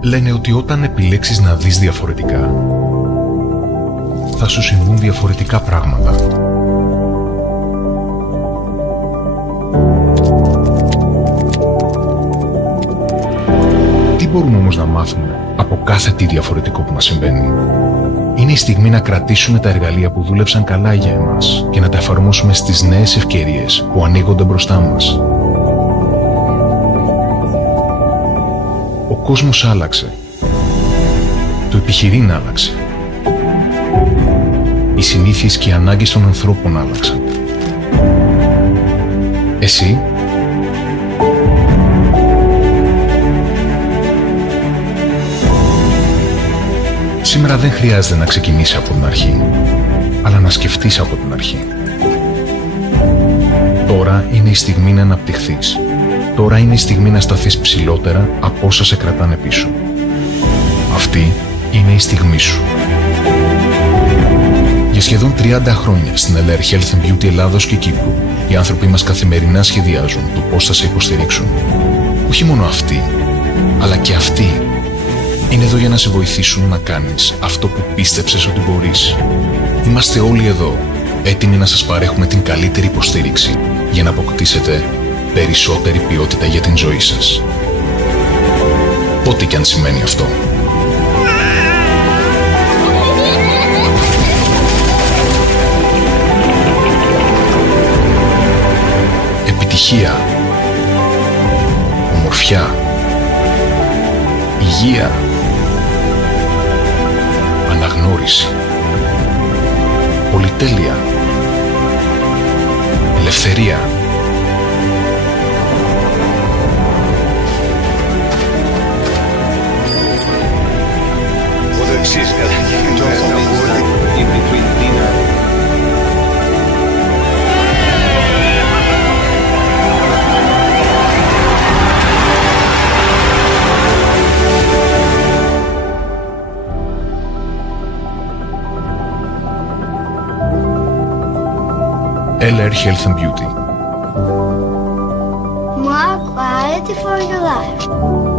Λένε ότι όταν επιλέξεις να δεις διαφορετικά, θα σου συμβούν διαφορετικά πράγματα. Τι μπορούμε όμως να μάθουμε από κάθε τι διαφορετικό που μας συμβαίνει? Είναι η στιγμή να κρατήσουμε τα εργαλεία που δούλεψαν καλά για εμάς και να τα εφαρμόσουμε στις νέες ευκαιρίες που ανοίγονται μπροστά μας. Ο κόσμος άλλαξε. Το επιχειρήν άλλαξε. Οι συνήθειες και οι ανάγκες των ανθρώπων άλλαξαν. Εσύ? Σήμερα δεν χρειάζεται να ξεκινήσει από την αρχή, αλλά να σκεφτείς από την αρχή. Τώρα είναι η στιγμή να αναπτυχθείς. Τώρα είναι η στιγμή να σταθείς ψηλότερα από όσα σε κρατάνε πίσω. Αυτή είναι η στιγμή σου. Για σχεδόν 30 χρόνια στην LR Health Beauty Ελλάδος και Κύπρου, οι άνθρωποι μας καθημερινά σχεδιάζουν το πώς θα σε υποστηρίξουν. Όχι μόνο αυτοί, αλλά και αυτοί είναι εδώ για να σε βοηθήσουν να κάνεις αυτό που πίστεψες ότι μπορείς. Είμαστε όλοι εδώ, έτοιμοι να σας παρέχουμε την καλύτερη υποστήριξη για να αποκτήσετε περισσότερη ποιότητα για την ζωή σας. Ό,τι και αν σημαίνει αυτό. Επιτυχία, ομορφιά, υγεία, αναγνώριση, πολυτέλεια, ελευθερία. Το εξής, in between dinner. LR Health and Beauty. More quality for your life.